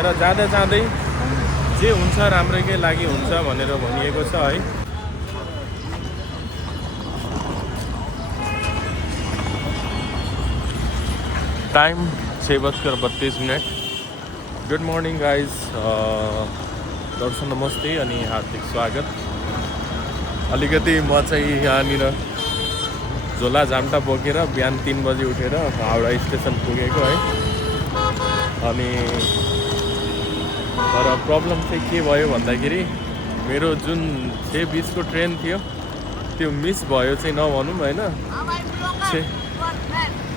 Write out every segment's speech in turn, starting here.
तर जाँदा जाँदै जे हुन्छ राम्रैकै लागि हुन्छ भनेर भनिएको छ है। टाइम 6:32। गुड मर्निङ गाइज, दर्शन नमस्ते अनि हार्दिक स्वागत। अलिकति म चाहिँ यहाँनिर झोला झाम्टा बोकेर बिहान 3 बजी उठेर हावडा स्टेसन पुगेको है। अनि तर प्रब्लम चाहिँ के भयो भन्दाखेरि मेरो जुन 6:20 को ट्रेन थियो त्यो मिस भयो चाहिँ नभनौँ होइन।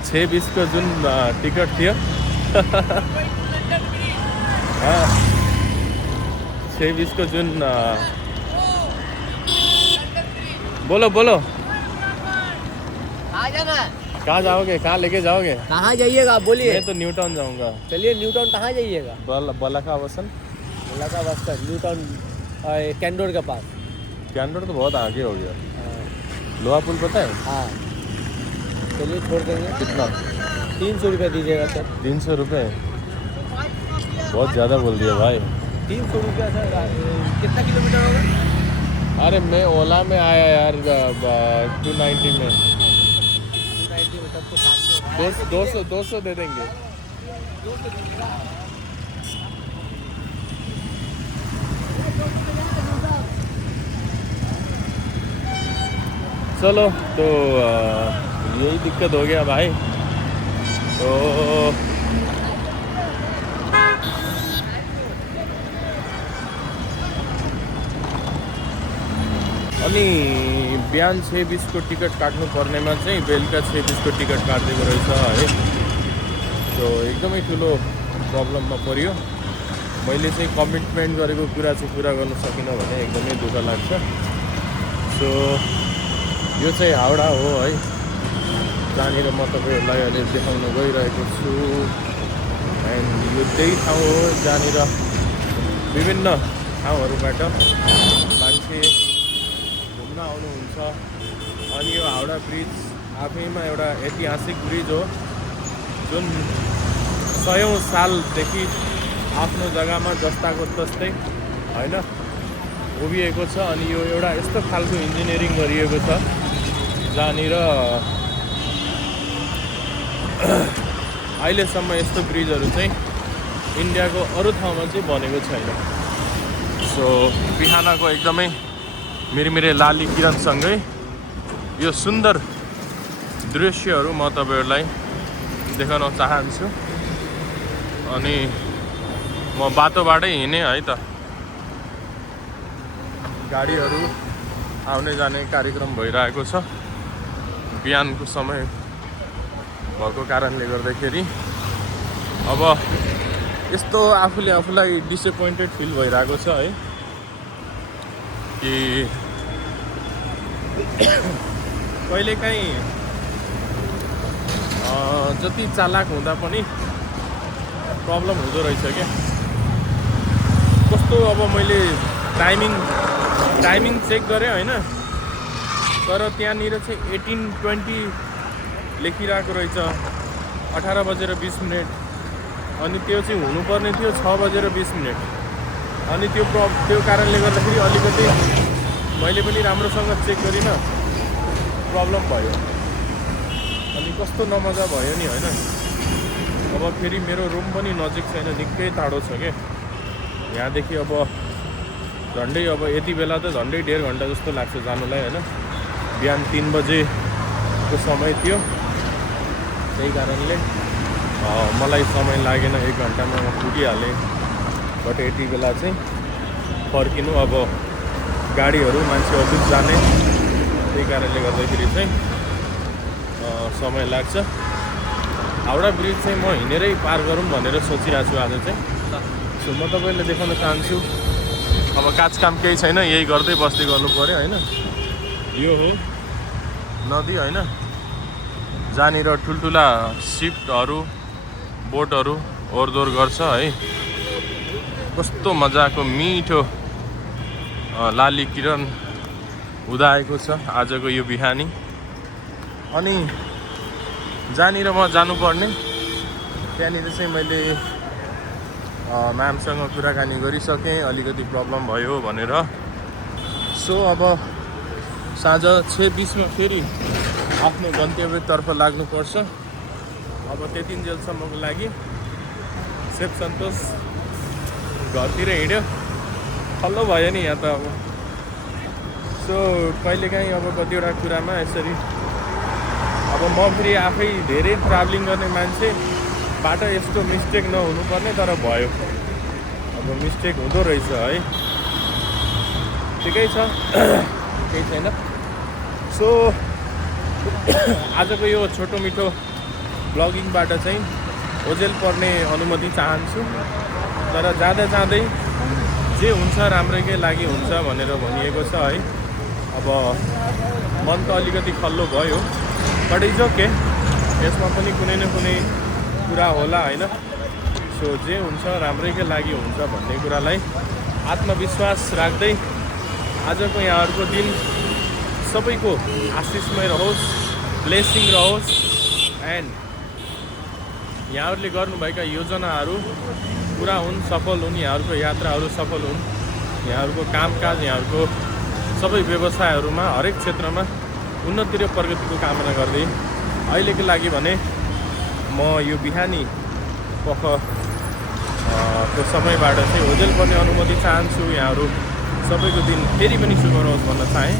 6:20 को जुन टिकट थियो 6:20 को जुन बोलो बोलो कहाँ जाओगे, कहाँ लेके जाओगे? कहाँ जाइएगा बोलिए। मैं तो न्यू टाउन जाऊँगा। चलिए न्यू टाउन कहाँ जाइएगा? बलाका वसन। बलाका वसन न्यू टाउन कैंडोर के पास। कैंडोर तो बहुत आगे हो गया। लोहा पुल पता है? हाँ चलिए छोड़ देंगे। कितना? 300 रुपये दीजिएगा सर। 300 रुपये बहुत ज़्यादा बोल दिया भाई। 300 रुपया सर, कितना किलोमीटर होगा? अरे मैं ओला में आया यार 290 में। 290 में तब तो सामने 200 दे देंगे। चलो तो यही दिक्कत हो गया भाई। तो अनि बिहान 6:20 को टिकट काट्नु पर्नेमा चाहिँ बेलुका 6:20 को टिकट काटिदिएको रहेछ है। तो एकदमै ठुलो प्रब्लममा पर्यो। मैले चाहिँ कमिटमेन्ट गरेको कुरा चाहिँ पुरा गर्न सकिनँ भने एकदमै दुःख लाग्छ। सो यो चाहिँ हावडा हो है, जहाँनिर म तपाईँहरूलाई अहिले देखाउन गइरहेको छु। एन्ड यो त्यही ठाउँ हो जहाँनिर विभिन्न ठाउँहरूबाट मान्छे घुम्न आउनुहुन्छ। अनि यो हावडा ब्रिज आफैमा एउटा ऐतिहासिक ब्रिज हो जुन 100औं सालदेखि आफ्नो जग्गामा जस्ताको तस्तै होइन उभिएको छ। अनि यो एउटा यस्तो खालको इन्जिनियरिङ गरिएको छ जहाँनिर अहिलेसम्म यस्तो ब्रिजहरू चाहिँ इन्डियाको अरू ठाउँमा चाहिँ बनेको छैन। सो बिहानको एकदमै मिरमिरे लाली किरणसँगै यो सुन्दर दृश्यहरू म तपाईँहरूलाई देखाउन चाहन्छु। अनि म बाटोबाटै हिँडेँ है त। गाडीहरू आउने जाने कार्यक्रम भइरहेको छ बिहानको समय भएको कारणले गर्दाखेरि। अब यस्तो आफूलाई डिसएपोइन्टेड फिल भइरहेको छ है कि कहिलेकाहीँ जति चालाक हुँदा पनि प्रब्लम हुँदो रहेछ क्या। कस्तो अब मैले टाइमिङ चेक गरेँ होइन, तर त्यहाँनिर चाहिँ 18:20 लेखिरहेको रहेछ, 18:20। अनि त्यो चाहिँ हुनुपर्ने थियो 6:20। अनि त्यो कारणले गर्दाखेरि अलिकति मैले पनि राम्रोसँग चेक गरिनँ, प्रब्लम भयो। अनि कस्तो नमजा भयो नि होइन। अब फेरि मेरो रुम पनि नजिक छैन, निकै टाढो छ क्या यहाँदेखि। अब झन्डै अब यति बेला त झन्डै 1.5 घन्टा जस्तो लाग्छ जानुलाई होइन। बिहान 3 बजेको समय थियो, त्यही कारणले मलाई समय लागेन, 1 घन्टामा पुगिहालेँ। बट यति बेला चाहिँ फर्किनु अब गाडीहरू मान्छे अझै जाने, त्यही कारणले गर्दाखेरि चाहिँ समय लाग्छ। हावडा ब्रिज चाहिँ म हिँडेरै पार गरौँ भनेर सोचिरहेको छु आज चाहिँ। सो म तपाईँलाई देखाउन चाहन्छु। अब काम केही छैन, यही गर्दै बस्दै गर्नु पऱ्यो होइन। यो हो नदी होइन, जहाँनिर ठुल्ठुला सिपहरू बोटहरू ओहोरदोहोर गर्छ है। कस्तो मजाको मिठो लाली किरण उदाएको छ आजको यो बिहानी। अनि जहाँनिर म जानुपर्ने त्यहाँनिर चाहिँ मैले म्यामसँग कुराकानी गरिसकेँ, अलिकति प्रब्लम भयो भनेर। सो अब साँझ 6:20मा फेरि आफ्नो गन्तव्यतर्फ लाग्नुपर्छ। अब त्यतिन्जेलसम्मको लागि सेफ सन्तोष घरतिर हिँड्यो। हल्लो भयो नि यहाँ त अब। सो कहिलेकाहीँ अब कतिवटा कुरामा यसरी अब म फेरि आफै धेरै ट्राभलिङ गर्ने मान्छे, बाटो यस्तो मिस्टेक नहुनुपर्ने तर भयो। अब मिस्टेक हुँदो रहेछ है, ठिकै छ, केही छैन। सो आजको यो छोटो मिठो ब्लगिङबाट चाहिँ ओझेल पर्ने अनुमति चाहन्छु। तर जाँदा जाँदै जे हुन्छ राम्रैकै लागि हुन्छ भनेर भनिएको छ है। अब मन त अलिकति खल्लो भयो, बट इज ओके, यसमा पनि कुनै न कुनै कुरा होला होइन। सो जे हुन्छ राम्रैकै लागि हुन्छ भन्ने कुरालाई आत्मविश्वास राख्दै आजको यहाँहरूको दिन सबैको आशिषमय रहोस्, ब्लेसिङ रहोस्, एन्ड यहाँहरूले गर्नुभएका योजनाहरू पुरा हुन्, सफल हुन्, यहाँहरूको यात्राहरू सफल हुन्, यहाँहरूको कामकाज, यहाँहरूको सबै व्यवसायहरूमा हरेक क्षेत्रमा उन्नति र प्रगतिको कामना गर्दै अहिलेको लागि भने म यो बिहानी को समयबाट चाहिँ ओझेल पर्ने अनुमति चाहन्छु। यहाँहरू सबैको दिन फेरि पनि शुभ रहोस् भन्न चाहेँ।